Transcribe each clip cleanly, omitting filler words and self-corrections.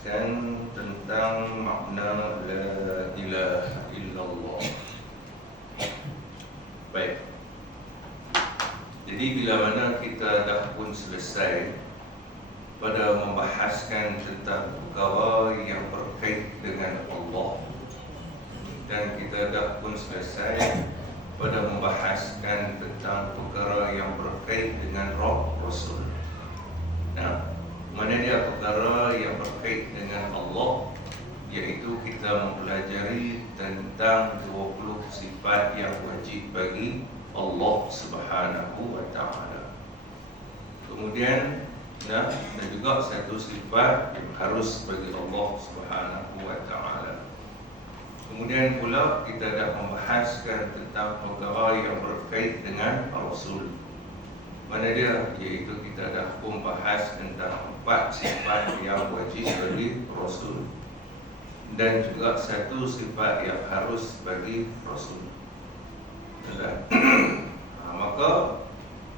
membahaskan tentang makna La ilaha illallah. Baik. Jadi bila mana kita dah pun selesai pada membahaskan tentang perkara yang berkait dengan Allah, dan kita dah pun selesai pada membahaskan tentang perkara yang berkait dengan Rasul. Nah, mana dia perkara yang berkait dengan Allah, iaitu kita mempelajari tentang 20 sifat yang wajib bagi Allah Subhanahu wa ta'ala. Kemudian dan juga satu sifat yang harus bagi Allah Subhanahu wa ta'ala. Kemudian pula kita dah membahaskan tentang perkara yang berkait dengan Rasul. Mana dia? Iaitu kita dah pun bahas tentang 4 sifat yang wajib bagi Rasul, dan juga satu sifat yang harus bagi Rasul. Maka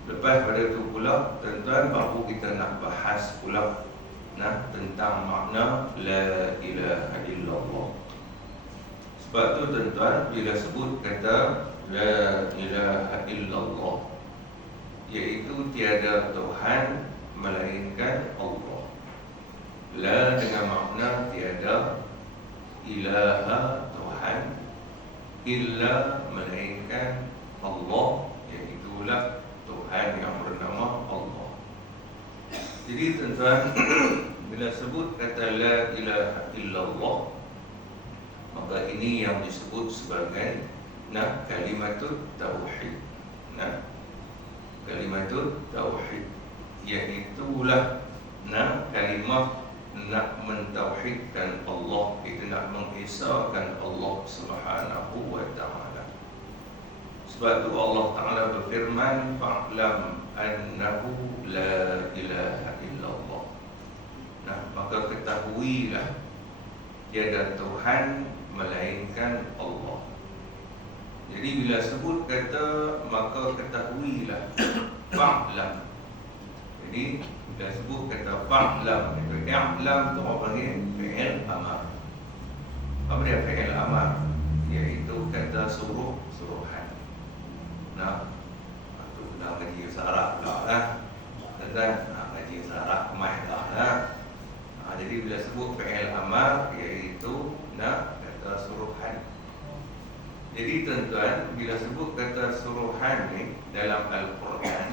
lepas pada itu pula, tuan-tuan, baru kita nak bahas pula tentang makna La ilaha illallah. Sebab tu tuan-tuan, bila sebut kata La ilaha illallah, iaitu tiada Tuhan melainkan Allah. La dengan makna tiada, ilaha Tuhan, illa melainkan Allah, iaitulah Tuhan yang bernama Allah. Jadi tuan-tuan, bila sebut kata La ilaha illallah, maka ini yang disebut sebagai kalimatut tauhid. Kalimatut tauhid, iaitulah kalimah nak mentauhidkan Allah, itu nak mengesahkan Allah Subhanahu wa ta'ala. Sebab tu Allah Ta'ala berfirman, fa'lam annahu la ilaha illallah. Maka ketahuilah tiada Tuhan melainkan Allah. Jadi bila sebut kata, maka ketahuilah, fa'lam. Jadi bila sebut kata fa'lam, itu i'lam tu orang panggil fi'il amar. Apa dia fi'il amar? Iaitu kata suruhan. Tu dah ngaji Arab pula lah. Dan ngaji Arab kemah lah. Jadi bila sebut fi'il amar, iaitu kata suruhan. Jadi tuan-tuan, bila sebut kata suruhan ni dalam Al-Quran,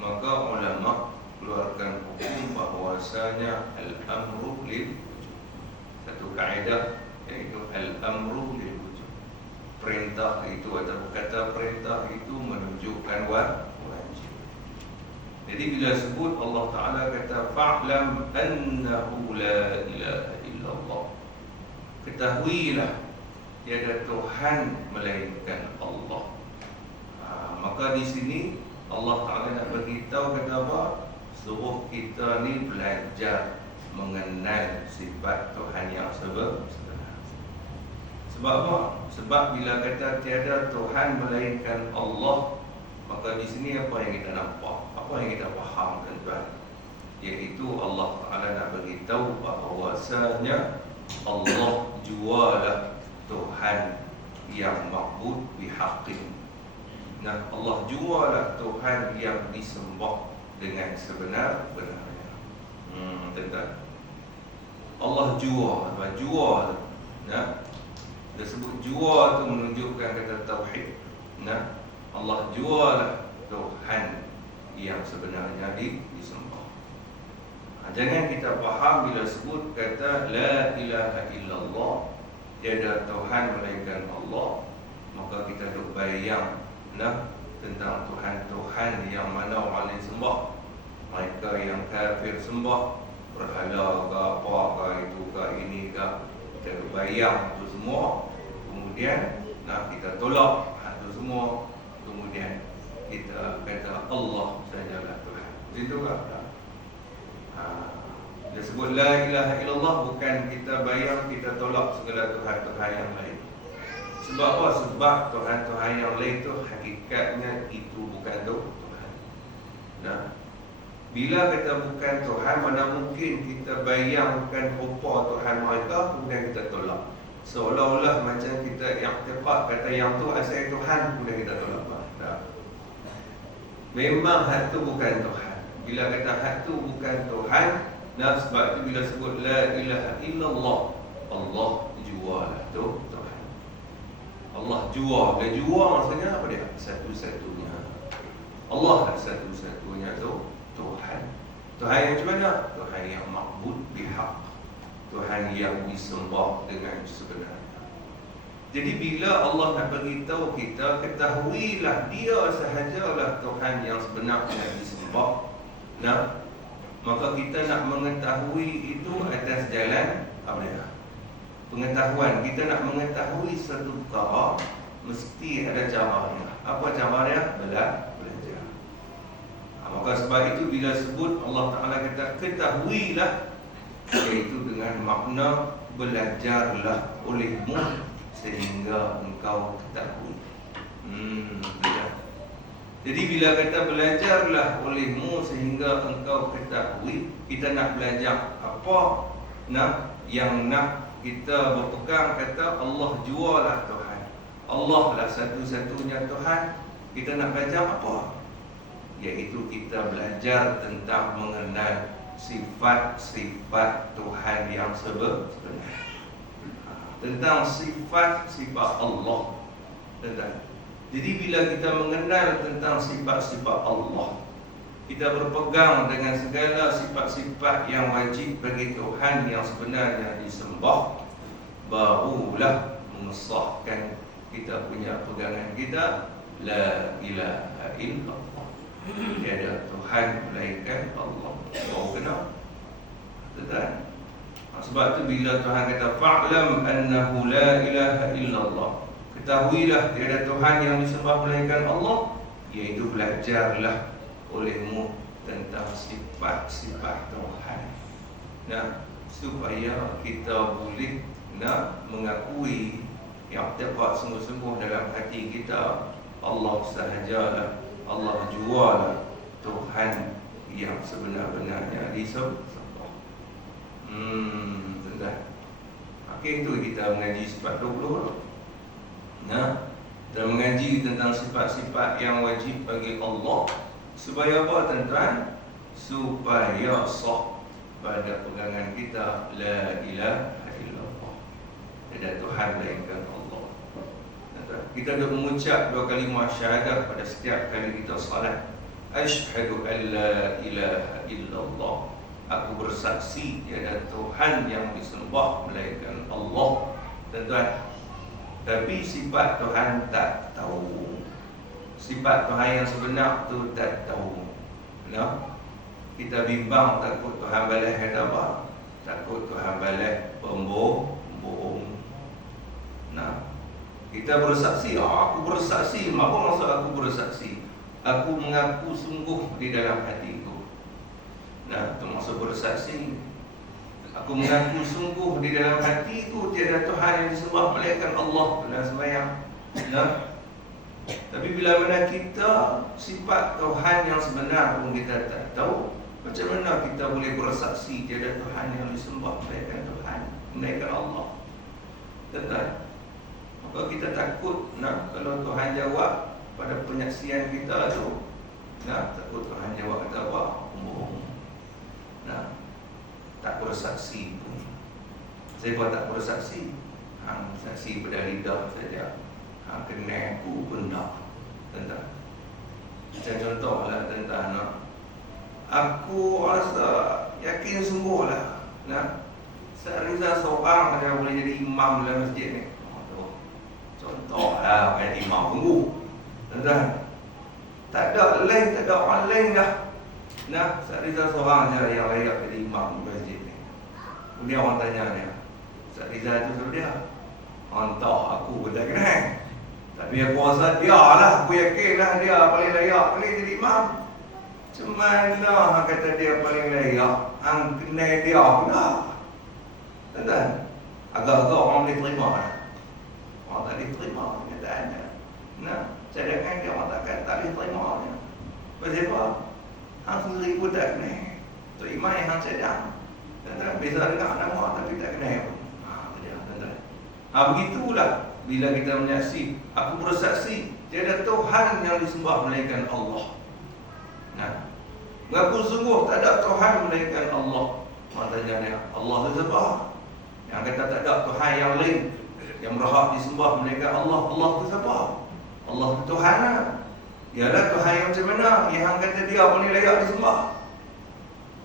maka ulama keluarkan hukum bahawasanya al-amru lil, satu kaedah, iaitu al-amru lil wujub. Perintah itu atau kata perintah itu menunjukkan wajib. Jadi bila sebut Allah Ta'ala kata fa'lam annahu la ilaha illallah, ketahuilah tiada Tuhan melainkan Allah. Maka di sini Allah Ta'ala nak beritahu kata apa? Suruh kita ni belajar mengenal sifat Tuhan yang sebenar. Sebab apa? Sebab bila kata tiada Tuhan melainkan Allah, maka di sini apa yang kita nampak? Apa yang kita faham, tuan-tuan? Iaitu Allah Ta'ala nak beritahu bahawasanya Allah jualah Tuhan yang ma'bud bihaqqin. Allah jualah Tuhan yang disembah dengan sebenar-benarnya. Tuan-tuan, Allah jual. Dia sebut jual tu menunjukkan kata tauhid. Allah jualah Tuhan yang sebenarnya disembah. Jangan kita faham bila sebut kata La ilaha illallah, tiada Tuhan melainkan Allah, maka kita duk bayang tentang Tuhan-Tuhan yang mana orang lain sembah. Mereka yang kafir sembah berhala ke apa ke, itu ke, ini ke. Kita duk bayang itu semua, kemudian kita tolak itu semua, kemudian kita kata Allah sajalah Tuhan. Begitu ke? Dia sebut La ilaha illallah, bukan kita bayang, kita tolak segala Tuhan-Tuhan yang lain. Sebab apa? Sebab Tuhan-Tuhan yang lain tu hakikatnya itu bukan Tuhan. Bila kata bukan Tuhan, mana mungkin kita bayangkan rupa Tuhan mereka kemudian kita tolak. Seolah-olah macam kita i'tiqad kata yang tu asal Tuhan kemudian kita tolak. Tak. Memang hak tu bukan Tuhan. Bila kata hak tu bukan Tuhan, nah sebab tu bila sebut la ilaha illallah, Allah jualah tu Tuhan. Allah jua. Bila jua maksudnya apa dia? Satu-satunya. Allah lah satu-satunya tu Tuhan. Tuhan yang macam mana? Tuhan yang ma'bud bihaq, Tuhan yang disembah dengan sebenarnya. Jadi bila Allah nak beritahu kita, ketahuilah dia sahajalah Tuhan yang sebenarnya disembah. Nah, maka kita nak mengetahui itu atas jalan apa dia? Pengetahuan. Kita nak mengetahui satu perkara mesti ada caranya. Apa caranya? Belajar. Maka sebab itu bila sebut Allah Ta'ala kata ketahuilah, iaitu dengan makna belajarlah olehmu sehingga engkau ketahui. Jadi bila kata belajarlah olehmu sehingga engkau ketahui, kita nak belajar apa? Nah, yang nak kita berpegang kata Allah jualah Tuhan, Allah lah satu-satunya Tuhan. Kita nak belajar apa? Iaitu kita belajar tentang mengenal sifat-sifat Tuhan yang sebenar, tentang sifat-sifat Allah. Jadi bila kita mengenal tentang sifat-sifat Allah, kita berpegang dengan segala sifat-sifat yang wajib bagi Tuhan yang sebenarnya disembah, barulah mengesahkan kita punya pegangan kita la ilaha illallah. Tiada Tuhan melainkan Allah. Baru kenal. Betul? Sebab tu bila Tuhan kata fa'lam annahu la ilaha illallah, ketahuilah tiada Tuhan yang disembah melainkan Allah, iaitu belajarlah olehmu tentang sifat-sifat Tuhan. Nah, supaya kita boleh nak mengakui yang terdapat sungguh-sungguh dalam hati kita, Allah sahajalah, Allah jualah Tuhan yang sebenar-benarnya disembah. Tentang akhir itu kita mengaji sifat 20. Nah, dan mengaji tentang sifat-sifat yang wajib bagi Allah. Supaya apa tuan-tuan? Supaya sah pada pegangan kita la ilaha illallah, tiada Tuhan melainkan Allah. Kita dah mengucap 2 kalimah syahadat pada setiap kali kita salat. Asyhadu an la ilaha illallah, aku bersaksi tiada Tuhan yang disembah melainkan Allah. Tuan-tuan, tapi sifat Tuhan tak tahu. Sifat Tuhan yang sebenar tu tak tahu. Nah, kita bimbang takut Tuhan balas kata apa? Takut Tuhan balas pembohong. Nah, kita bersaksi, aku bersaksi. Apa maksud aku bersaksi? Aku mengaku sungguh di dalam hatiku. Nah, itu maksud bersaksi. Aku mengaku sungguh di dalam hatiku tiada Tuhan yang disembah melainkan Allah. Benar sembahyang. Nah, tapi bila mana kita sifat Tuhan yang sebenar pun kita tak tahu, macam mana kita boleh bersaksi tiada Tuhan yang disembah melainkan Tuhan, melainkan Allah? Betul? Maka kita takut kalau Tuhan jawab pada penyaksian kita tu, takut Tuhan jawab kata apa? Bohong. Tak bersaksi pun. Saya pun tak bersaksi. Saksi pada lidah saja. Kena aku pun tak. Tentang macam contohlah tentang aku rasa yakin sungguh lah Rizal seorang dia boleh jadi imam dalam masjid ni. Contohlah kayak imam sungguh. Tentang tak ada lain, tak ada orang lain dah. Rizal seorang je yang layak jadi imam di masjid ni. Kemudian orang tanya dia, Rizal tu siapa dia? Orang tahu aku pun tak kenal. Tapi aku rasa dia lah, aku yakin lah dia paling layak boleh jadi imam. Macam mana kata dia paling layak? Kenal dia pula. Tentang agak-agak orang boleh terima lah. Orang tak boleh terima kenyataannya. Cadangan dia orang tak boleh terima. Pasal apa? Hang sendiri pun tak kenal. Tok Imam hang sedang. Tuan-tuan, bisa dengar nama tapi tak kenal pun. Dia tuan-tuan. Begitulah bila kita menyaksi, aku bersaksi tiada Tuhan yang disembah melainkan Allah. Nah, mengaku sungguh tak ada Tuhan melainkan Allah. Maknanya dia Allah disembah. Yang kata tak ada Tuhan yang lain yang berhak disembah melainkan Allah. Allah itu siapa? Allah itu Tuhan lah. Ialah Tuhan yang macam mana? Yang kata dia boleh layak disembah.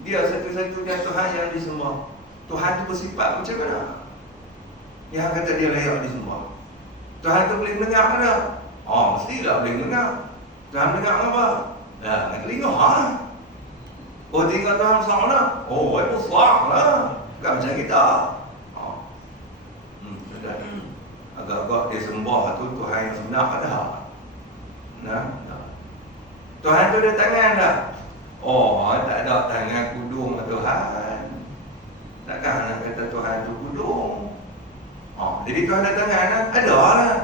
Dia satu-satunya Tuhan yang disembah. Tuhan itu bersifat macam mana? Yang kata dia layak disembah. Tuhan itu boleh mendengar mana? Mestilah boleh mendengar. Tuhan mendengar apa? Dengan telinga. Telinga Tuhan besar mana? Itu besar lah. Bukan macam kita. Agak-agak dia sembah tu Tuhan yang sebenar ada. Tuhan tu ada tangan tak? Tak ada tangan kudung Tuhan. Takkan nak kata Tuhan tu kudung. Jadi Tuhan ada tangan lah? Ada lah.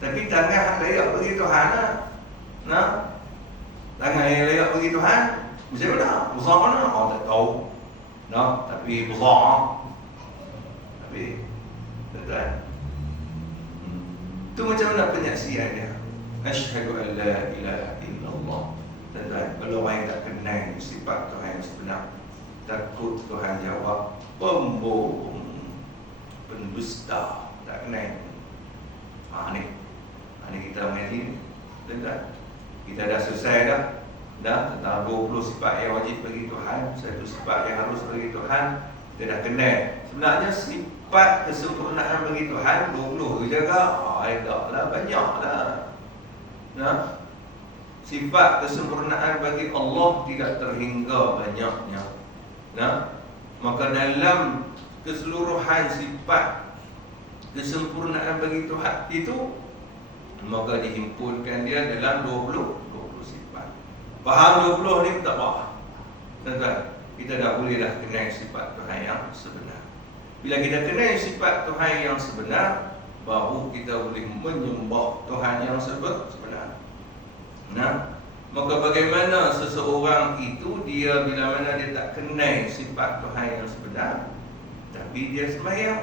Tapi tangan yang layak bagi Tuhan lah. Tangan yang layak bagi Tuhan macam mana? Besar mana? Tak tahu. Tapi besar. Tapi tuan-tuan, itu macam mana penyaksian dia? Asyhadu an la ilaha illallah. Tuan-tuan, kalau orang yang tak kenal sifat Tuhan yang sebenar, takut Tuhan jawab pembohong, pendusta, tak kenal. Ni kita mengaji ni. Tuan-tuan, kita dah selesai dah tentang 20 sifat yang wajib bagi Tuhan, satu sifat yang harus bagi Tuhan. Kita dah kenal. Sebenarnya sifat kesempurnaan bagi Tuhan 20 je ke? Taklah, banyaklah. Sifat kesempurnaan bagi Allah tidak terhingga banyaknya. Maka dalam keseluruhan sifat kesempurnaan bagi Tuhan itu, maka dihimpunkan dia dalam 20 sifat. Faham 20 ni tak apa. Tuan-tuan, kita dah boleh dah kenal sifat Tuhan yang sebenar. Bila kita kenal sifat Tuhan yang sebenar, baru kita boleh menyembah Tuhan yang sebenar. Maka bagaimana seseorang itu, dia bila mana dia tak kenal sifat Tuhan yang sebenar, tapi dia sembahyang,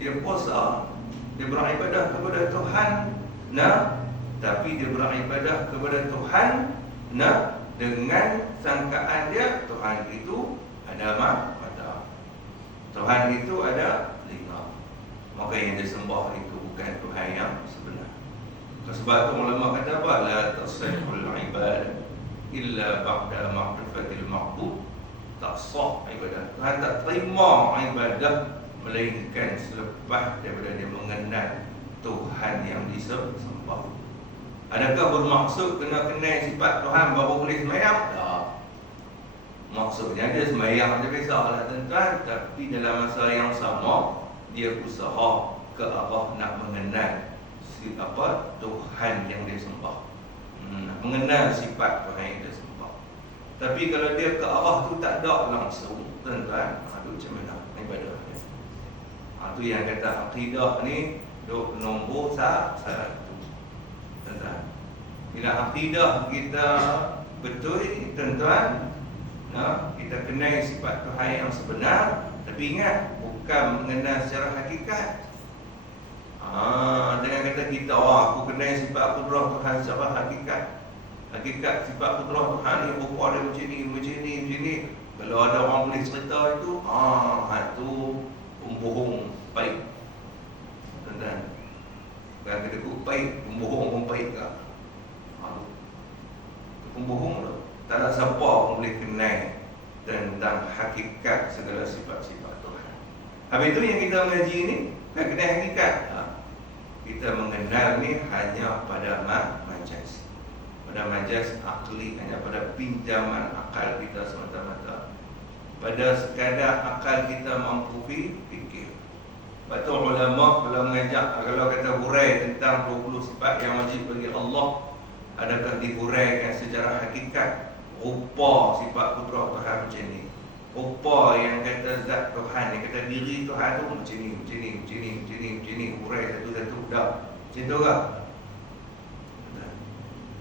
dia puasa, dia beribadah kepada Tuhan, tapi dia beribadah kepada Tuhan dengan sangkaan dia Tuhan itu ada mata, Tuhan itu ada telinga. Maka yang disembah itu bukan Tuhan yang sebenar. Sebab tu ulama kata apa? La tasihul ibadah illa ba'da ma'rifatil ma'bud. Tak sah ibadah. Tuhan tak terima ibadah melainkan selepas daripada dia mengenal Tuhan yang disembah. Adakah bermaksud kena kenal sifat Tuhan baru boleh sembahyang? Tak. Maksudnya dia sembahyang je biasalah tuan-tuan, tapi dalam masa yang sama dia usaha ke arah nak mengenal Tuhan yang dia sembah. Mengenal sifat Tuhan yang dia sembah. Tapi kalau dia ke arah tu tak ada langsung, tuan-tuan, itu macam mana ibadah dia? Itu yang kata akidah ni duk nombor 1. Tuan-tuan, bila akidah kita betul, tuan-tuan, kita kenal sifat Tuhan yang sebenar. Tapi ingat, bukan mengenal secara hakikat. Dengan kata kita, aku kenal sifat kudrah Tuhan secara hakikat. Hakikat sifat kudrah Tuhan ni rupa dia macam ni. Kalau ada orang boleh cerita itu, itu pembohong baik. Tuan-tuan, bukan kata ku baik, pembohong pun baik ke? Pembohong tu. Tak ada siapa pun boleh kenal tentang hakikat segala sifat-sifat Tuhan. Habis itu yang kita mengaji ni, nak kenal hakikat. Kita mengenal ni hanya pada majas. Pada majas akli, hanya pada pinjaman akal kita semata-mata. Pada sekadar akal kita mampu fikir. Lepas tu ulama kalau mengajak, kalau kata hurai tentang 20 sifat yang wajib bagi Allah, adakah dihuraikan secara hakikat? Rupa sifat kudrah Tuhan macam ni. Rupa yang kata zat Tuhan, yang kata diri Tuhan tu macam ni, hurai satu-satu dah. Macam tu ke?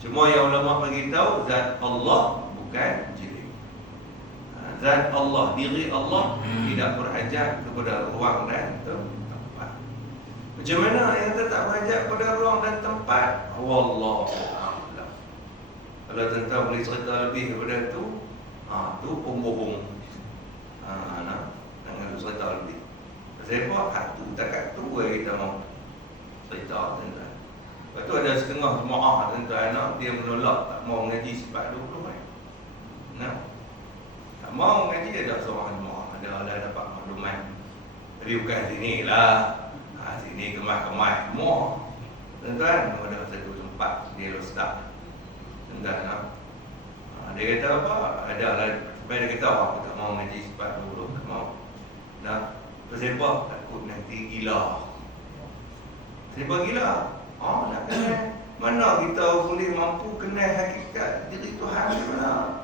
Cuma yang ulama bagi tahu zat Allah bukan jirim. Zat Allah, diri Allah tidak berhajat kepada ruang dan tempat. Macam mana yang tak berhajat kepada ruang dan tempat? Wallahu a'lam. Kalau tuan-tuan boleh cerita lebih daripada tu, tu pembohong. Jangan cerita lebih. Pasal apa? Tu takat tu kita mau cerita tuan-tuan. Lepas tu ada setengah jemaah tuan-tuan, dia menolak, tak mau mengaji sifat 20 kan. Tak mau mengaji, ada seorang jemaah, ada dapat maklumat. Tapi bukan sini lah, sini kemas-kemas semua. Tuan-tuan, ada satu tempat dia start. Tuan-tuan, dia kata apa? Ada lah, supaya dia kata aku tak mau mengaji sifat 20, tak mau. Pasal apa? Takut nanti gila. Sebab gila. Nak kenal. Mana kita boleh mampu kenal hakikat diri Tuhan di mana?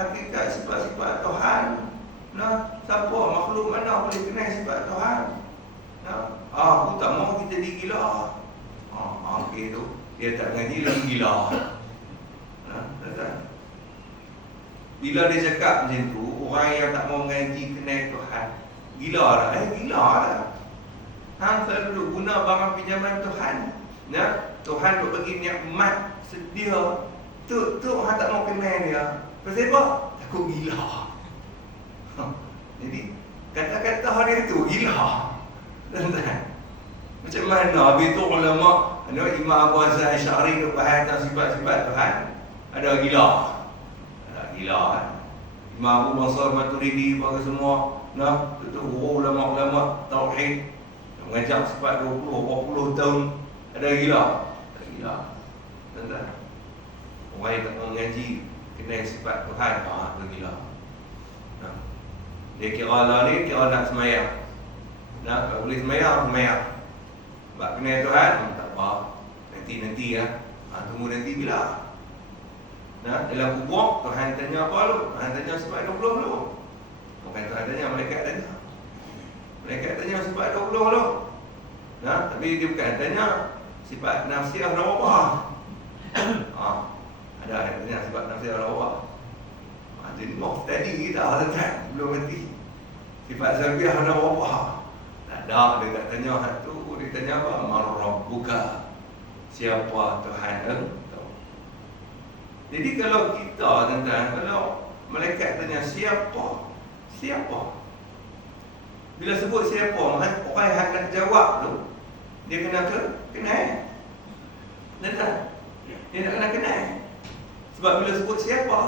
Hakikat sifat-sifat Tuhan. Siapa makhluk mana boleh kenal sifat Tuhan? Aku tak mau kita digila. Okey tu. Dia tak ngaji lagi gila. Bila dia cakap macam tu, orang yang tak mau mengaji kenal Tuhan, gila lah. Gila lah. Hang selalu duduk guna barang pinjaman Tuhan. Tuhan duk bagi nikmat sedia. Tu orang tak mau kenal dia. Pasal apa? Takut gila. Jadi kata-kata dia tu gila. Macam mana habis tu ulama Imam Abu Hasan Asy'ari duk bahas tentang sifat-sifat Tuhan, ada gila. Ada gila kan. Imam Abu Mansur Maturidi bagi semua ulama-ulama tauhid mengajar sifat 20 tahun, ada gila. Ada gila. Tuan-tuan, orang yang tak mengaji kenal sifat Tuhan, ada gila. Dia kira lah ni, kira nak semayang. Kalau boleh semayang, semayang. Sebab kenal Tuhan, tak apa. Nanti ya. Tunggu nanti bila. Dalam kubur, Tuhan tanya apa lu? Tuhan tanya sifat 20 lu. Bukan Tuhan tanya, malaikat tanya. Malaikat tanya sifat 20 lu. Tapi dia bukan tanya sifat nafsiah dan wabah. Ada yang tanya sifat nafsiah dan wabah. Jadi tadi kita belum mati. Sifat salbiah dan wabah. Tak ada, dia tak tanya tu. Dia tanya apa? Marrabbuka. Siapa Tuhan engkau? Jadi kalau kita tuan-tuan, kalau malaikat tanya siapa? Siapa? Bila sebut siapa, orang yang nak jawab tu, dia kena kenal. Tuan-tuan, dia nak kenal. Sebab bila sebut siapa,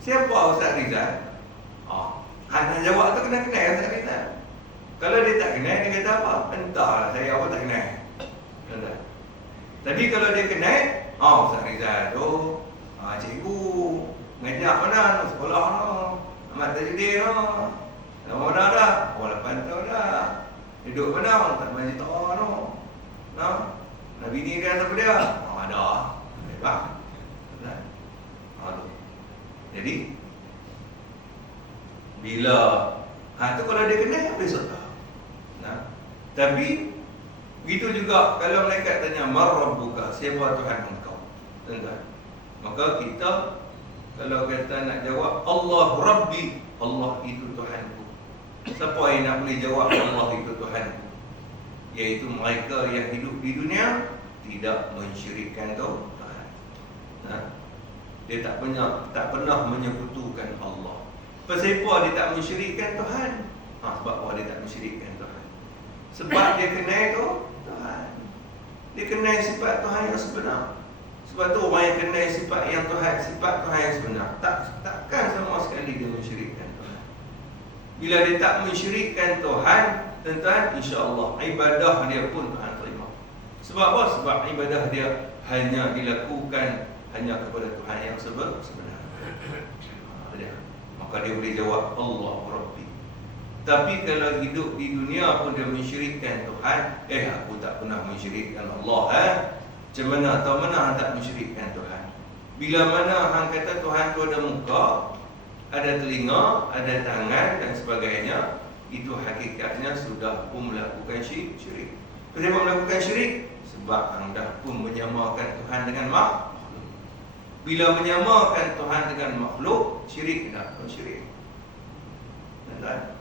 siapa Ustaz Rizal? Nak jawab tu kena kenal Ustaz Rizal. Kalau dia tak kenal, dia kata apa? Entahlah, saya apa tak kenal. Tuan-tuan. Tapi kalau dia kenal, Ustaz Rizal tu, cikgu, ngajak mana, sekolah mana, Ahmad Tajuddin mana dah, orang 8 tahun dah. Hidup mana, tak majlis tak Nabi ni kan siapa dia? Ada. Hebat. Jadi bila tu kalau dia kenal, habis sudah. Tapi begitu juga kalau malaikat tanya marrabbuka, siapa Tuhan engkau? Tuan-tuan, maka kita kalau kata nak jawab Allah Rabbi, Allah itu Tuhanku. Siapa yang nak boleh jawab Allah itu Tuhanku? Iaitu mereka yang hidup di dunia tidak mensyirikkan Tuhan. Dia tak pernah menyekutukan Allah. Pasal apa dia tak mensyirikkan Tuhan? Sebab apa dia tak mensyirikkan Tuhan? Sebab dia kenal tu Tuhan. Dia kenal sifat Tuhan yang sebenar. Sebab tu orang yang kenal sifat Tuhan yang sebenar, takkan sama sekali dia mensyirikkan Tuhan. Bila dia tak mensyirikkan Tuhan, tuan-tuan, insya-Allah ibadah dia pun Tuhan terima. Sebab apa? Sebab ibadah dia hanya dilakukan hanya kepada Tuhan yang sebenar. Maka dia boleh jawab Allah Rabbi. Tapi kalau hidup di dunia pun dia mensyirikkan Tuhan, aku tak pernah mensyirikkan Allah. Macam mana atau mana hang tak mensyirikkan Tuhan? Bila mana hang kata Tuhan tu ada muka, ada telinga, ada tangan dan sebagainya, itu hakikatnya sudah pun melakukan syirik. Kenapa melakukan syirik? Sebab hang dah pun menyamakan Tuhan dengan makhluk. Bila menyamakan Tuhan dengan makhluk, syirik tak? Syirik. Tuan-tuan,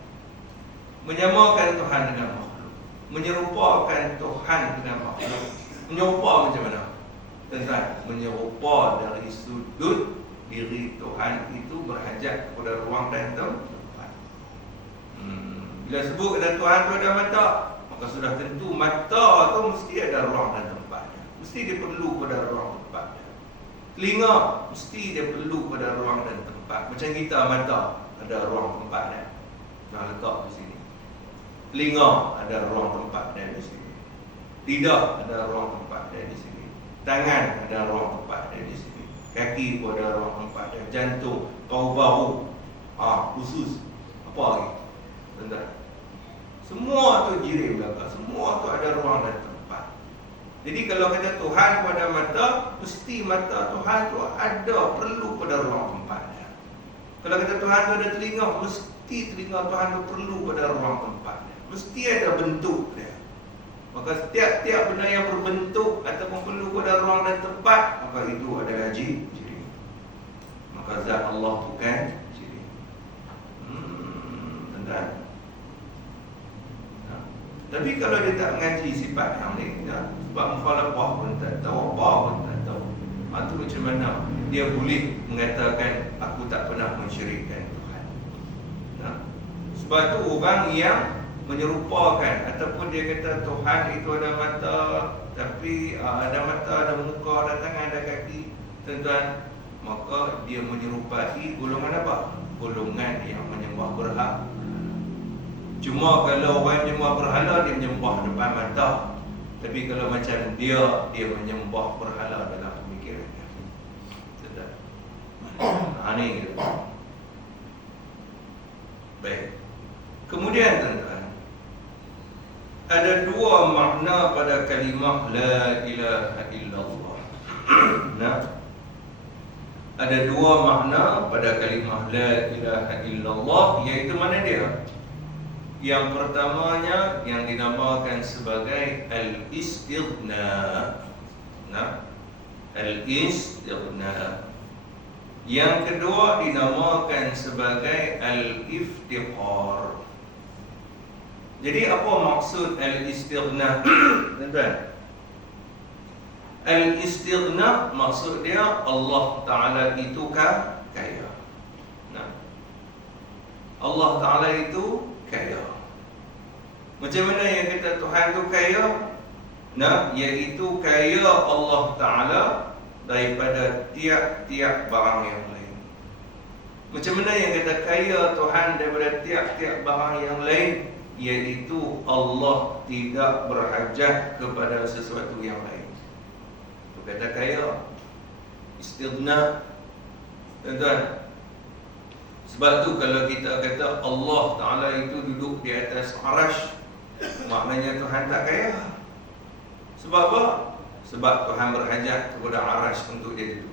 menyamakan Tuhan dengan makhluk, menyerupakan Tuhan dengan makhluk. Menyerupa macam mana? Tuan-tuan, menyerupa dari sudut diri Tuhan itu berhajat kepada ruang dan tempat. Bila sebut kata Tuhan tu ada mata, maka sudah tentu mata tu mesti ada ruang dan tempat. Mesti dia perlu pada ruang tempat. Telinga mesti dia perlu pada ruang dan tempat. Macam kita mata ada ruang tempat dia. Nah, letak di sini. Telinga ada ruang tempat dia di sini. Lidah ada ruang tempat dia di sini. Tangan ada ruang tempat dia di sini. Kaki pun ada ruang tempat dia. Jantung, paru-paru, usus, apa lagi? Tentang semua tu jirim belaka. Semua tu ada ruang dan tempat. Jadi kalau kata Tuhan pada mata, mesti mata Tuhan tu ada perlu pada ruang tempatnya. Kalau kata Tuhan tu ada telinga, mesti telinga Tuhan tu perlu pada ruang tempatnya. Mesti ada bentuk dia. Maka setiap-tiap benda yang berbentuk ataupun perlu pada ruang dan tempat, maka itu adalah jirim. Maka zat Allah bukan jirim. Tentang. Tapi kalau dia tak mengaji sifat yang ni, sebab mukhalafah pun tak tahu, apa pun tak tahu, itu macam mana dia boleh mengatakan aku tak pernah mensyirikkan Tuhan. Sebab tu orang yang menyerupakan ataupun dia kata Tuhan itu ada mata, tapi ada mata, ada muka, ada tangan, ada kaki, tuan-tuan, maka dia menyerupai golongan apa? Golongan yang menyembah berhala. Cuma kalau orang menyembah berhala, dia menyembah depan mata. Tapi kalau macam dia menyembah berhala dalam pemikirannya. Sedap. Ini gitu. Baik. Kemudian tuan-tuan, ada dua makna pada kalimah la ilaha illallah. Nah, ada dua makna pada kalimah la ilaha illallah, iaitu mana dia? Yang pertamanya yang dinamakan sebagai al-istighna. Nah, al-istighna. Yang kedua dinamakan sebagai al-iftiqar. Jadi apa maksud al-istighna? Tuan-tuan, al-istighna maksud dia Allah Ta'ala itu kaya. Nah, Allah Ta'ala itu kaya. Macam mana yang kata Tuhan tu kaya? Nah, iaitu kaya Allah Ta'ala daripada tiap-tiap barang yang lain. Macam mana yang kata kaya Tuhan daripada tiap-tiap barang yang lain? Iaitu Allah tidak berhajat kepada sesuatu yang lain. Itu kata kaya, istighna. Tuan-tuan, sebab tu kalau kita kata Allah Ta'ala itu duduk di atas arash, maknanya Tuhan tak kaya. Sebab apa? Sebab Tuhan berhajat kepada arash untuk dia duduk.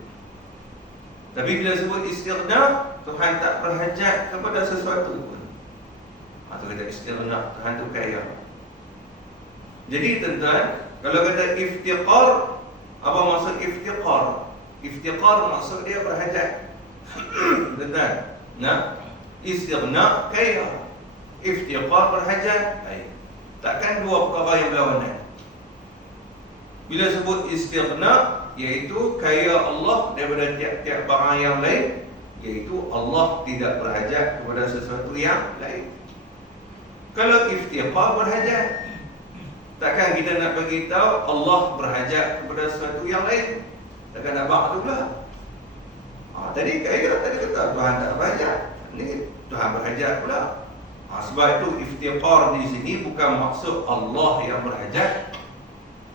Tapi bila sebut istighna, Tuhan tak berhajat kepada sesuatu pun. Itu kata istighna, Tuhan tu kaya. Jadi tuan-tuan, kalau kata iftiqar, apa maksud iftiqar? Iftiqar maksud dia berhajat. Tuan-tuan, nah, istighna kaya, iftiqar berhajat. Takkan dua perkara yang berlawanan. Bila sebut istighna, iaitu kaya Allah daripada tiap-tiap barang yang lain, iaitu Allah tidak berhajat kepada sesuatu yang lain. Kalau iftiqar berhajat, takkan kita nak bagi tahu Allah berhajat kepada sesuatu yang lain. Takkan nak bak tu pula. Tadi kaya, tadi kata Tuhan tak berhajat, ni Tuhan berhajat pula. Sebab itu iftiqar di sini bukan maksud Allah yang berhajat.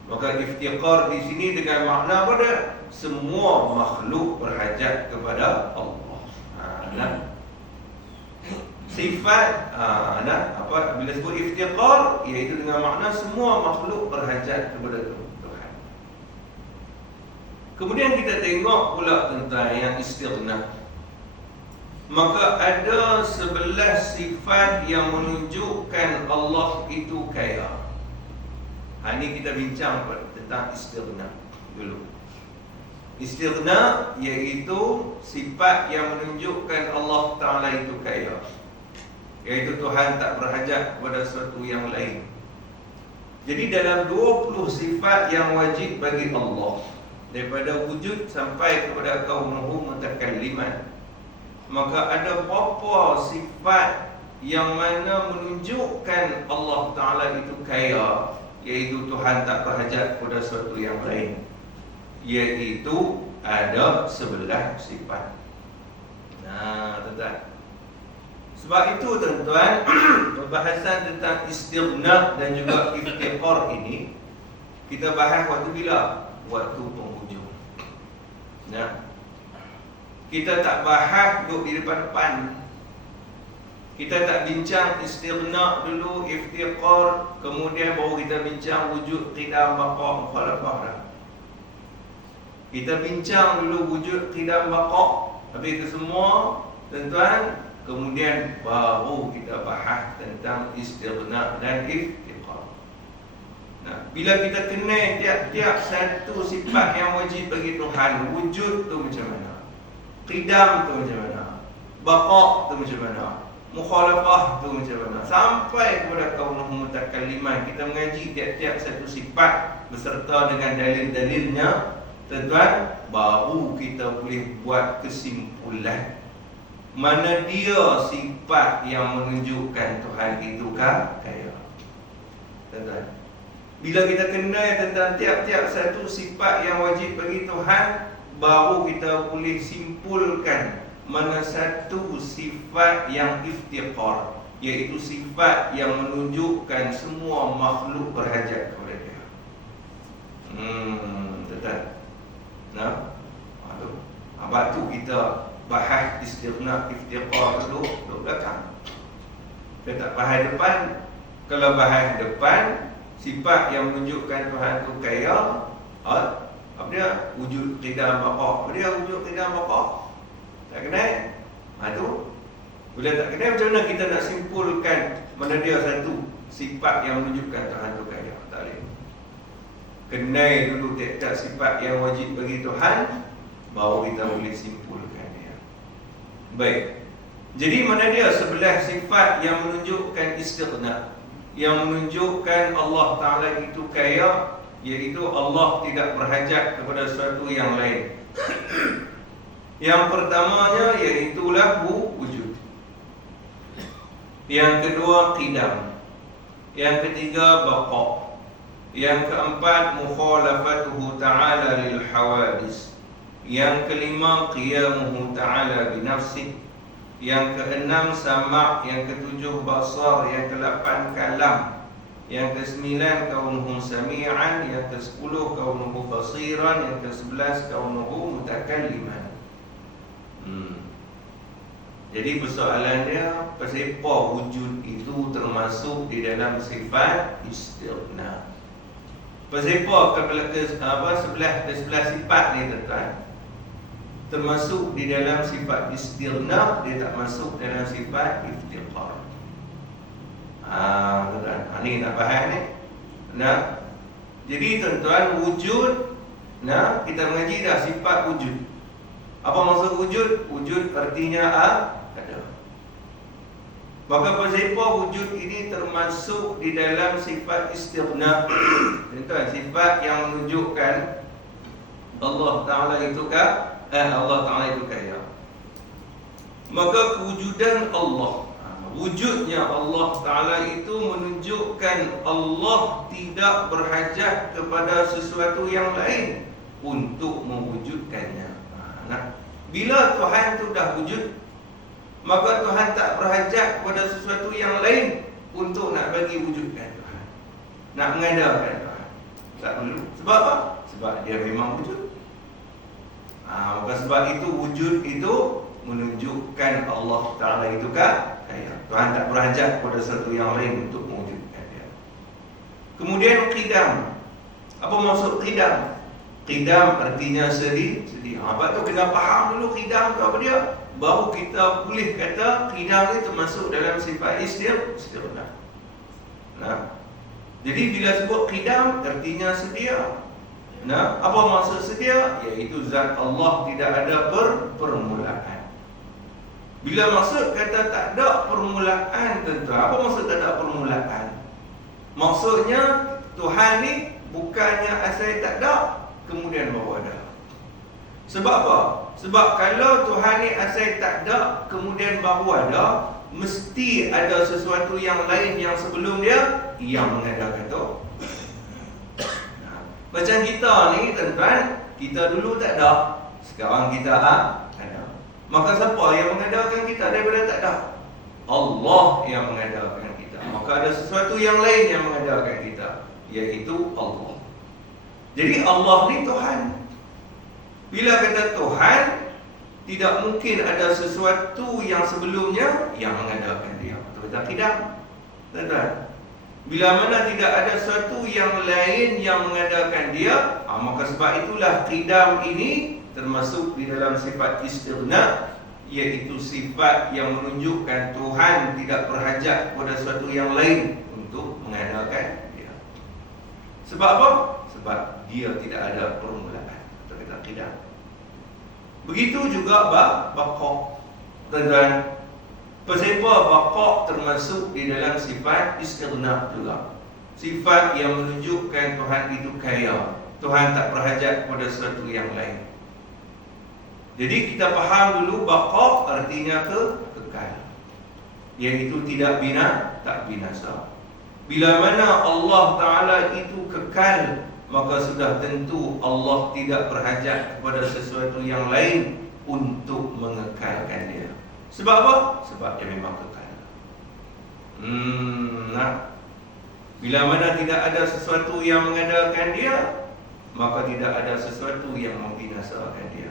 Maka iftiqar di sini dengan makna pada semua makhluk berhajat kepada Allah. Sifat bila sebut iftiqar, iaitu dengan makna semua makhluk berhajat kepada Tuhan. Kemudian kita tengok pula tentang yang istighna. Maka ada 11 sifat yang menunjukkan Allah itu kaya. Ini kita bincang tentang istighna dulu. Istighna iaitu sifat yang menunjukkan Allah Ta'ala itu kaya, iaitu Tuhan tak berhajat kepada sesuatu yang lain. Jadi dalam 20 sifat yang wajib bagi Allah, daripada wujud sampai kepada kaunuhu mutakalliman, maka ada beberapa sifat yang mana menunjukkan Allah Ta'ala itu kaya, iaitu Tuhan tak berhajat kepada sesuatu yang lain, iaitu ada 11 sifat. Nah, tuan-tuan, sebab itu tuan-tuan, pembahasan tentang istighna dan juga iftiqar ini kita bahas waktu bila? Waktu penghujung. Nah, kita tak bahas duduk di depan-depan. Kita tak bincang istighna dulu, iftiqar, kemudian baru kita bincang wujud, qidam, baqa, mukhalafah dah. Kita bincang dulu wujud, qidam, baqa, habis itu semua tuan-tuan, kemudian baru kita bahas tentang istighna dan iftiqar. Nah, bila kita kenal tiap-tiap satu sifat yang wajib bagi Tuhan, wujud tu macam mana, qidam tu macam mana, baqa tu macam mana, mukhalafah tu macam mana, sampai kepada kaunuhu mutakalliman, kita mengaji tiap-tiap satu sifat beserta dengan dalil-dalilnya, tuan-tuan, baru kita boleh buat kesimpulan mana dia sifat yang menunjukkan Tuhan itu kaya. Tuan-tuan, bila kita kenal tentang tiap-tiap satu sifat yang wajib bagi Tuhan, baru kita boleh simpulkan mana satu sifat yang iftiqar, iaitu sifat yang menunjukkan semua makhluk berhajat kepada dia. Tuan-tuan, nah, aduh, abad tu kita bahas istighna, iftiqar dulu belakang. Kita tak bahas depan. Kalau bahas depan, sifat yang menunjukkan Tuhan itu kaya, apa dia? Wujud, qidam, baqa. Apa dia wujud, qidam, baqa? Tak kenal? Tu. Bila tak kenal, macam mana kita nak simpulkan mana dia satu sifat yang menunjukkan Tuhan itu kaya? Tak boleh. Kenal dulu tiap-tiap sifat yang wajib bagi Tuhan, baru kita boleh simpulkan. Baik. Jadi mana dia 11 sifat yang menunjukkan istighna, yang menunjukkan Allah Ta'ala itu kaya, iaitu Allah tidak berhajat kepada sesuatu yang lain. Yang pertamanya iaitulah wujud. Yang kedua qidam. Yang ketiga baqa. Yang keempat mukhalafatuhu ta'ala lil hawadis. Yang kelima qiyamuhu ta'ala binafsih. Yang keenam sama'. Yang ketujuh basar. Yang kelapan kalam. Yang kesembilan kaunuhu sami'an. Yang kesepuluh kaunuhu basiran. Yang kesebelas kaunuhu mutakalliman. Jadi persoalan dia, pasal apa wujud itu termasuk di dalam sifat istighna? Pasal apa sebelah sifat ni tuan-tuan, termasuk di dalam sifat istighna, dia tak masuk dalam sifat iftiqar. Tuan-tuan, ni nak bahas ni. Nah, jadi tuan-tuan, wujud, nah, kita mengaji dah sifat wujud. Apa maksud wujud? Wujud artinya ada. Maka pasal apa wujud ini termasuk di dalam sifat istighna? Tuan-tuan, sifat yang menunjukkan Allah Ta'ala itu Allah Ta'ala itu kaya. Maka kewujudan Allah, wujudnya Allah Ta'ala itu menunjukkan Allah tidak berhajat kepada sesuatu yang lain untuk mewujudkannya. Nah, bila Tuhan itu dah wujud, maka Tuhan tak berhajat kepada sesuatu yang lain untuk nak bagi wujudkan Tuhan, nak mengadakan Tuhan. Tak perlu. Sebab apa? Sebab dia memang wujud. Maka sebab itu wujud itu menunjukkan Allah Ta'ala itu kaya. Tuhan tak berhajat kepada sesuatu yang lain untuk mewujudkan dia. Kemudian qidam. Apa maksud qidam? Qidam artinya sedi. Apa tu kena faham dulu qidam tu apa dia, baru kita boleh kata qidam ni termasuk dalam sifat istighna. Nah, jadi bila sebut qidam artinya sedia. Nah, apa maksud sedia? Iaitu zat Allah tidak ada permulaan. Bila maksud kata tak ada permulaan, tentu apa maksud tak ada permulaan? Maksudnya Tuhan ni bukannya asal tak ada kemudian baru ada. Sebab apa? Sebab kalau Tuhan ni asal tak ada kemudian baru ada, mesti ada sesuatu yang lain yang sebelum dia yang mengadakan tu. Macam kita ni tuan-tuan, kita dulu tak ada, sekarang kita ada. Maka siapa yang mengadakan kita daripada tak ada? Allah yang mengadakan kita. Maka ada sesuatu yang lain yang mengadakan kita, iaitu Allah. Jadi Allah ni Tuhan. Bila kata Tuhan, tidak mungkin ada sesuatu yang sebelumnya yang mengadakan dia. Betul tidak? Tuan-tuan, bila mana tidak ada sesuatu yang lain yang mengadakan dia, maka sebab itulah qidam ini termasuk di dalam sifat istighna, iaitu sifat yang menunjukkan Tuhan tidak berhajat kepada sesuatu yang lain untuk mengadakan dia. Sebab apa? Sebab dia tidak ada permulaan. Kita kata qidam. Begitu juga baqa. Tuan-tuan, Pasal baqa termasuk di dalam sifat istighna juga. Sifat yang menunjukkan Tuhan itu kaya. Tuhan tak berhajat kepada sesuatu yang lain. Jadi kita faham dulu baqa artinya kekal, iaitu tidak tak binasa. Bila mana Allah Ta'ala itu kekal, maka sudah tentu Allah tidak berhajat kepada sesuatu yang lain untuk mengekalkan dia. Sebab apa? Sebab dia memang kekal. Bila mana tidak ada sesuatu yang mengadakan dia, maka tidak ada sesuatu yang membinasakan dia.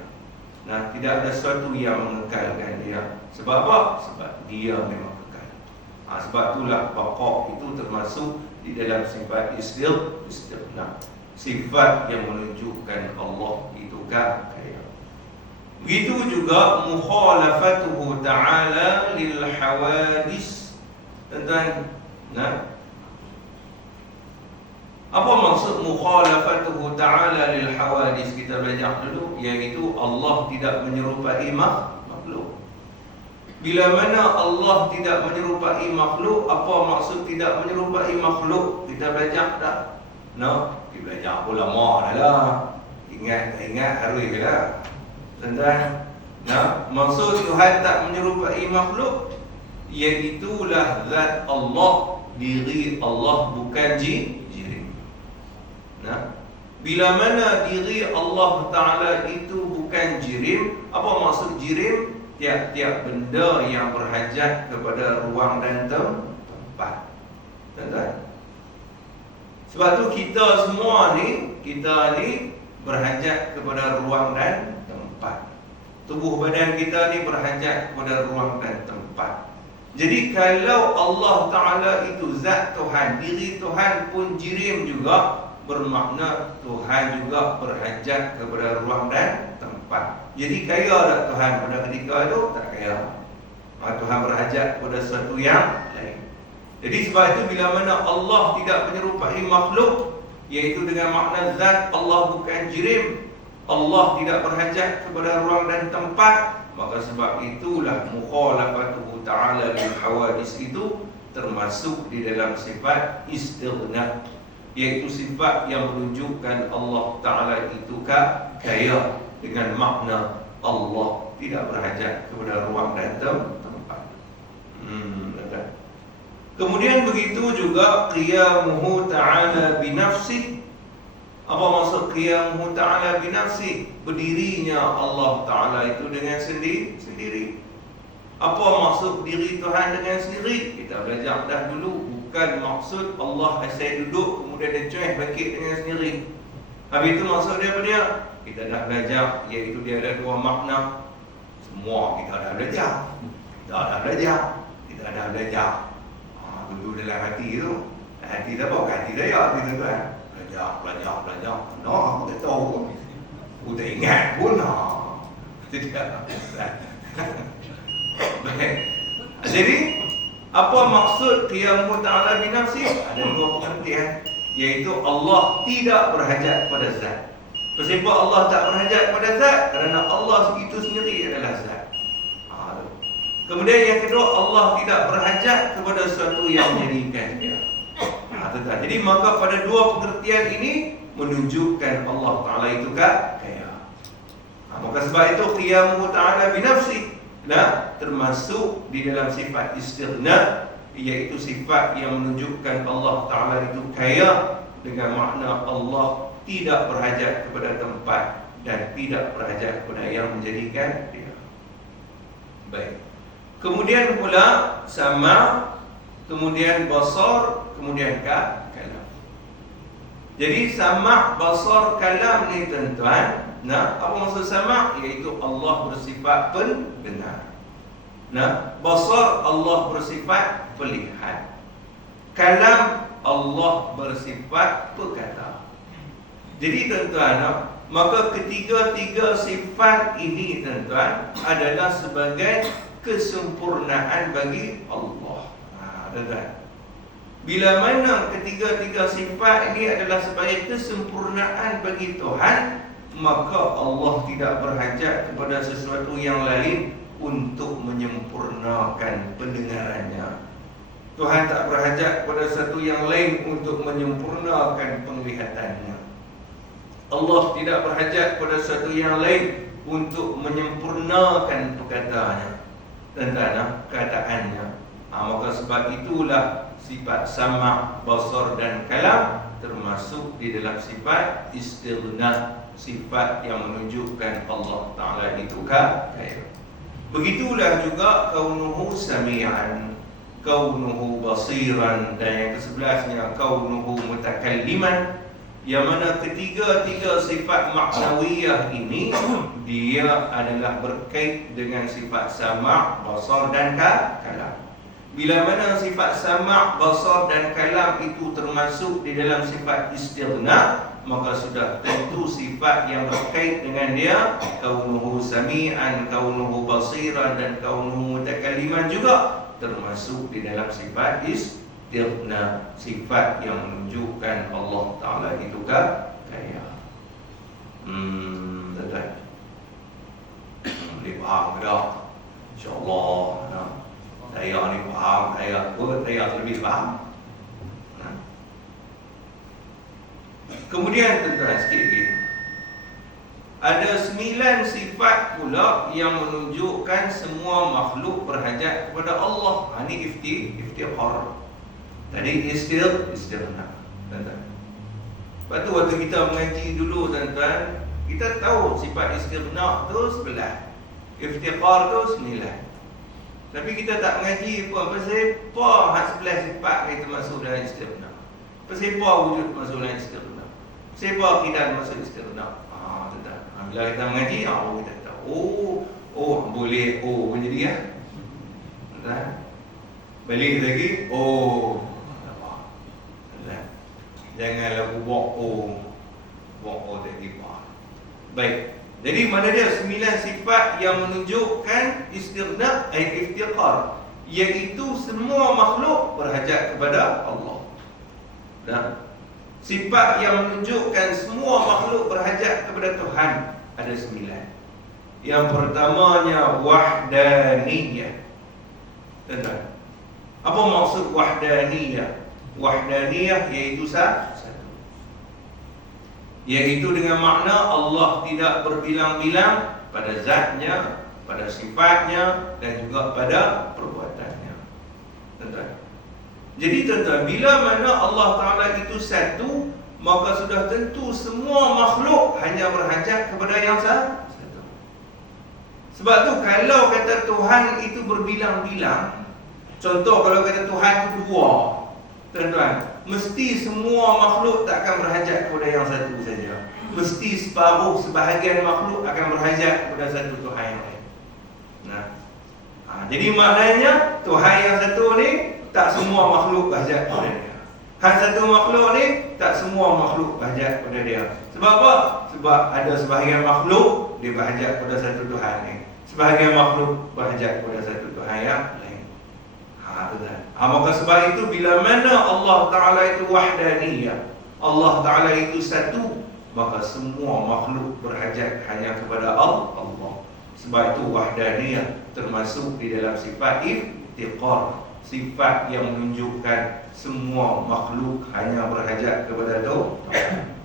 Tidak ada sesuatu yang mengekalkan dia. Sebab apa? Sebab dia memang kekal. Sebab itulah baqa itu termasuk di dalam sifat istighna, sifat yang menunjukkan Allah itu kaya. Begitu juga mukhalafatuhu ta'ala lil hawadis. Tuan-tuan, apa maksud mukhalafatuhu ta'ala lil hawadis? Kita belajar dulu, iaitu Allah tidak menyerupai makhluk. Bila mana Allah tidak menyerupai makhluk, apa maksud tidak menyerupai makhluk? Kita belajar tak? Kita belajar pun lama dah lah. Ingat harus ke lah. Tuan-tuan, maksud Tuhan tak menyerupai makhluk, iaitulah zat Allah, diri Allah bukan jirim. Bila mana diri Allah Ta'ala itu bukan jirim, apa maksud jirim? Tiap-tiap benda yang berhajat kepada ruang dan tempat. Tuan-tuan, sebab tu kita semua ni, berhajat kepada ruang dan tempat. Tubuh badan kita ni berhajat kepada ruang dan tempat. Jadi kalau Allah Ta'ala itu zat Tuhan, diri Tuhan pun jirim juga, bermakna Tuhan juga berhajat kepada ruang dan tempat. Jadi kaya tak Tuhan pada ketika itu? Tak kaya. Tuhan berhajat kepada sesuatu yang lain. Jadi sebab itu bila mana Allah tidak menyerupai makhluk, iaitu dengan makna zat Allah bukan jirim, Allah tidak berhajat kepada ruang dan tempat, maka sebab itulah mukhalafatuhu ta'ala lil hawadis itu termasuk di dalam sifat istighna, iaitu sifat yang menunjukkan Allah Ta'ala itu kaya, dengan makna Allah tidak berhajat kepada ruang dan tempat. Kemudian begitu juga qiyamuhu ta'ala binafsih. Apa maksud qiyamuhu ta'ala binafsih? Berdirinya Allah Ta'ala itu dengan sendiri. Apa maksud diri Tuhan dengan sendiri? Kita belajar dah dulu. Bukan maksud Allah asal duduk kemudian dia cuih bangkit dengan sendiri. Habis itu maksud dia apa dia? Kita dah belajar, iaitu dia ada dua makna. Semua kita dah belajar. Kita dah belajar. Duduk dalam hati tu. Hati tak apa? Hati saya hati tu kan. Belajar. Aku tak tahu. Aku tak ingat pun. Itu dia. Baik. Jadi apa maksud qiyamuhu ta'ala binafsih? Ada dua pengertian, iaitu Allah tidak berhajat pada zat. Sebab Allah tak berhajat kepada zat kerana Allah itu sendiri adalah zat. Kemudian yang kedua, Allah tidak berhajat kepada sesuatu yang menjadikan dia. Jadi maka pada dua pengertian ini menunjukkan Allah Ta'ala itu kaya. Maka sebab itu qiyamuhu ta'ala binafsi termasuk di dalam sifat istighna, iaitu sifat yang menunjukkan Allah Ta'ala itu kaya dengan makna Allah tidak berhajat kepada tempat dan tidak berhajat kepada yang menjadikan dia. Baik. Kemudian pula sama, kemudian basar, kemudian kalam. Jadi sama, basar, kalam ni tuan-tuan, apa maksud sama? Iaitu Allah bersifat pendengar. Basar, Allah bersifat melihat. Kalam, Allah bersifat berkata. Jadi tuan-tuan, maka ketiga-tiga sifat ini tuan-tuan adalah sebagai kesempurnaan bagi Allah. Tuan-tuan, bila mana ketiga-tiga sifat ini adalah sebagai kesempurnaan bagi Tuhan, maka Allah tidak berhajat kepada sesuatu yang lain untuk menyempurnakan pendengarannya. Tuhan tak berhajat kepada sesuatu yang lain untuk menyempurnakan penglihatannya. Allah tidak berhajat kepada sesuatu yang lain untuk menyempurnakan perkataannya dan perkataannya. Maka sebab itulah sifat sama', basar dan kalam termasuk di dalam sifat istighna, sifat yang menunjukkan Allah Ta'ala itu kaya. Begitulah juga kaunuhu sami'an, kaunuhu basiran, dan yang ke-11nya kaunuhu mutakalliman, yang mana ketiga-tiga sifat maknawiyah ini dia adalah berkait dengan sifat sama', basar dan kalam. Bila mana sifat sama', basar dan kalam itu termasuk di dalam sifat istighna, maka sudah tentu sifat yang berkait dengan dia, kaunuhu sami'an, kaunuhu basiran dan kaunuhu mutakalliman juga termasuk di dalam sifat istighna, sifat yang menunjukkan Allah Ta'ala itu kaya. Tuan-tuan, boleh faham ke tak? InsyaAllah saya ni faham, saya lebih faham. Kemudian tuan-tuan sikit lagi, ada 9 sifat pula yang menunjukkan semua makhluk berhajat kepada Allah. Ini iftiqar. Tadi istighna. Tuan-tuan, lepas tu waktu kita mengaji dulu tuan-tuan, kita tahu sifat istighna tu 11, iftiqar tu 9. Tapi kita tak mengaji pun pasal apa hak 11 sifat ni termasuk dalam istighna. Pasal apa wujud masuk dalam istighna. Pasal apa akidah masuk istighna. Tuan-tuan, bila kita mengaji, kita tahu. Boleh menjadi ya. Tuan-tuan, balik lagi, janganlah buat tak tiba. Baik. Jadi mana dia 9 sifat yang menunjukkan istighna, iftiqar, iaitu semua makhluk berhajat kepada Allah. Sifat yang menunjukkan semua makhluk berhajat kepada Tuhan ada 9. Yang pertamanya wahdaniyah. Tuan-tuan, apa maksud wahdaniyah? Wahdaniyah iaitu satu, iaitu dengan makna Allah tidak berbilang-bilang pada zatnya, pada sifatnya dan juga pada perbuatannya. Tuan-tuan, jadi tuan-tuan, bila mana Allah Ta'ala itu satu, maka sudah tentu semua makhluk hanya berhajat kepada yang satu. Sebab tu kalau kata Tuhan itu berbilang-bilang, contoh kalau kata Tuhan itu 2, tuan-tuan, mesti semua makhluk tak akan berhajat kepada yang satu saja. Mesti sebahagian makhluk akan berhajat kepada satu Tuhan yang lain. Jadi maknanya Tuhan yang satu ni tak semua makhluk berhajat kepada dia. Hanya satu makhluk ni tak semua makhluk berhajat kepada dia. Sebab apa? Sebab ada sebahagian makhluk dia berhajat kepada satu Tuhan ni, sebahagian makhluk berhajat kepada satu Tuhan yang lain. Maka sebab itu bila mana Allah Ta'ala itu wahdaniyah, Allah Ta'ala itu satu, maka semua makhluk berhajat hanya kepada Allah. Sebab itu wahdaniyah termasuk di dalam sifat iftiqar, sifat yang menunjukkan semua makhluk hanya berhajat kepada Tuhan.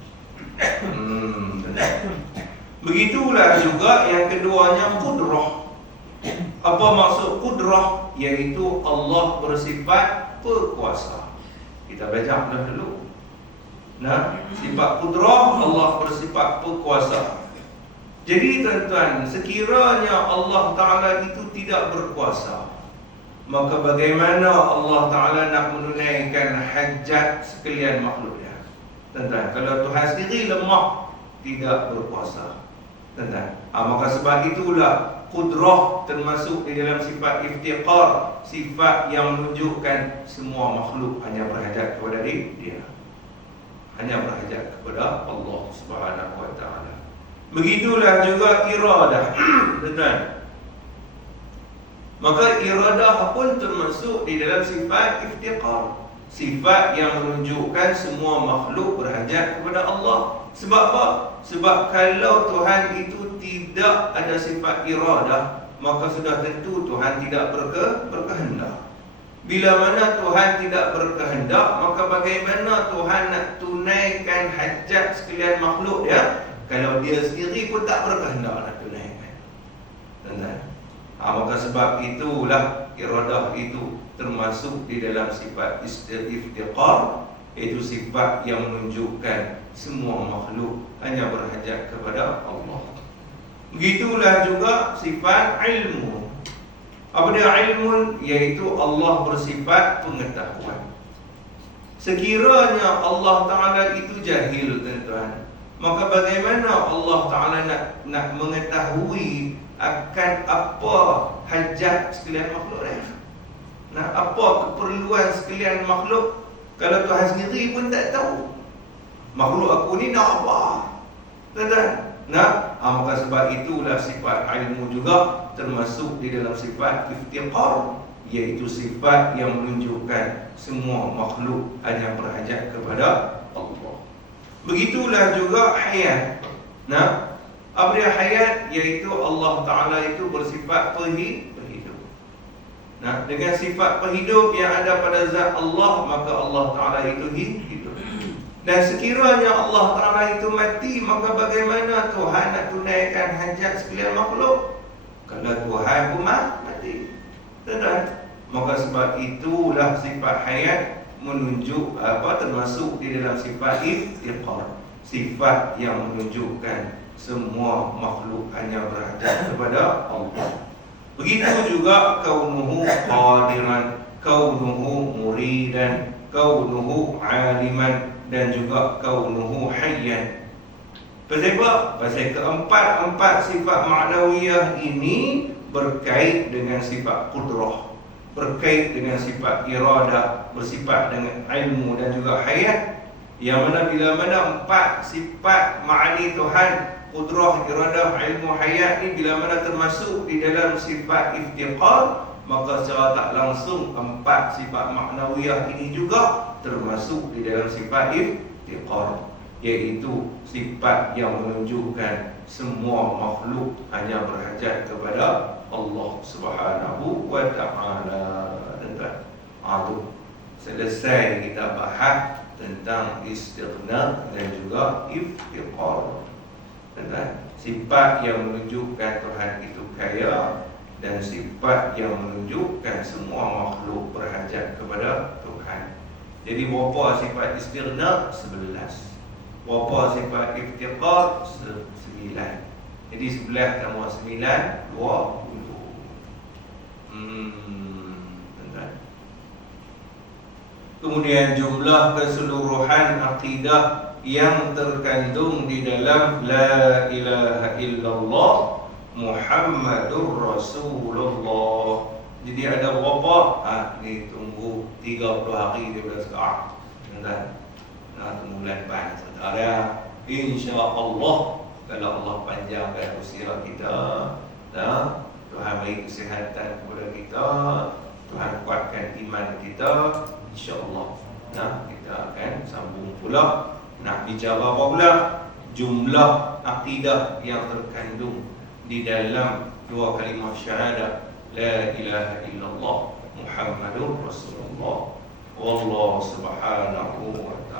Begitulah juga yang keduanya qudrah. Apa maksud qudrah? Iaitu Allah bersifat berkuasa. Kita baca dulu. Nah, sifat qudrah, Allah bersifat berkuasa. Jadi tuan-tuan, sekiranya Allah Ta'ala itu tidak berkuasa, maka bagaimana Allah Ta'ala nak menunaikan hajat sekalian makhluknya? Tuan-tuan, kalau Tuhan sendiri lemah, tidak berkuasa. Tuan-tuan, maka sebab itulah qudrah termasuk di dalam sifat iftiqar, sifat yang menunjukkan semua makhluk hanya berhajat kepada dia, hanya berhajat kepada Allah Subhanahu wa Ta'ala. Begitulah juga iradah. Tuan-tuan, maka iradah pun termasuk di dalam sifat iftiqar, sifat yang menunjukkan semua makhluk berhajat kepada Allah. Sebab apa? Sebab kalau Tuhan itu tidak ada sifat iradah, maka sudah tentu Tuhan tidak berkehendak. Bila mana Tuhan tidak berkehendak, maka bagaimana Tuhan nak tunaikan hajat sekalian makhluk dia kalau dia sendiri pun tak berkehendak nak tunaikan? Maka sebab itulah iradah itu termasuk di dalam sifat iftiqar, iaitu sifat yang menunjukkan semua makhluk hanya berhajat kepada Allah. Begitulah juga sifat ilmu. Apa dia ilmu? Iaitu Allah bersifat pengetahuan. Sekiranya Allah Ta'ala itu jahil, tuan-tuan, maka bagaimana Allah Ta'ala nak mengetahui akan apa hajat sekalian makhluk dia? Apa keperluan sekalian makhluk kalau Tuhan sendiri pun tak tahu makhluk aku ni nak apa? Tuan-tuan, maka sebab itulah sifat ilmu juga termasuk di dalam sifat iftiqar, iaitu sifat yang menunjukkan semua makhluk hanya berhajat kepada Allah. Begitulah juga hayat. Apa dia hayat? Iaitu Allah Ta'ala itu bersifat penghidup. Dengan sifat penghidup yang ada pada zat Allah, maka Allah Ta'ala itu hidup. Dan sekiranya Allah Ta'ala itu mati, maka bagaimana Tuhan nak tunaikan hajat sekalian makhluk kalau Tuhan pun mati? Maka sebab itulah sifat hayat menunjuk termasuk di dalam sifat iftiqar, sifat yang menunjukkan semua makhluk hanya berhajat kepada Allah. Begitu juga kaunuhu qadiran, kaunuhu muridan, kaunuhu aliman, dan juga kaunuhu hayyan. Pasal apa? Pasal keempat sifat maknawiyah ini berkait dengan sifat qudrah, berkait dengan sifat iradah, bersifat dengan ilmu dan juga hayat. Yang mana bila mana empat sifat ma'ani Tuhan, qudrah, iradah, ilmu, hayat ni bila mana termasuk di dalam sifat iftiqar, maka secara tak langsung empat sifat maknawiyah ini juga termasuk di dalam sifat iftiqar, iaitu sifat yang menunjukkan semua makhluk hanya berhajat kepada Allah Subhanahu wa Ta'ala. Tuan-tuan, selesai kita bahas tentang istighna dan juga iftiqar. Sifat yang menunjukkan Tuhan itu kaya dan sifat yang menunjukkan semua makhluk berhajat kepada Tuhan. Jadi berapa sifat istighna? 11. Berapa sifat iftiqar? 9. Jadi 11 tambah 9, 20. Kemudian jumlah keseluruhan akidah yang terkandung di dalam La ilaha illallah Muhammadur Rasulullah. Jadi ada berapa? Ni tunggu 30 hari daripada sekarang. Tunggu bulan depan. Ada insya-Allah, kalau Allah panjangkan usia kita, Tuhan beri kesihatan kepada kita, Tuhan kuatkan iman kita, insya-Allah kita akan sambung pula. Nak bicara apa pula? jumlah akidah yang terkandung di dalam dua kalimah syahadah la ilaha illallah Muhammadur Rasulullah. Wallahu subhanahu wa ta'ala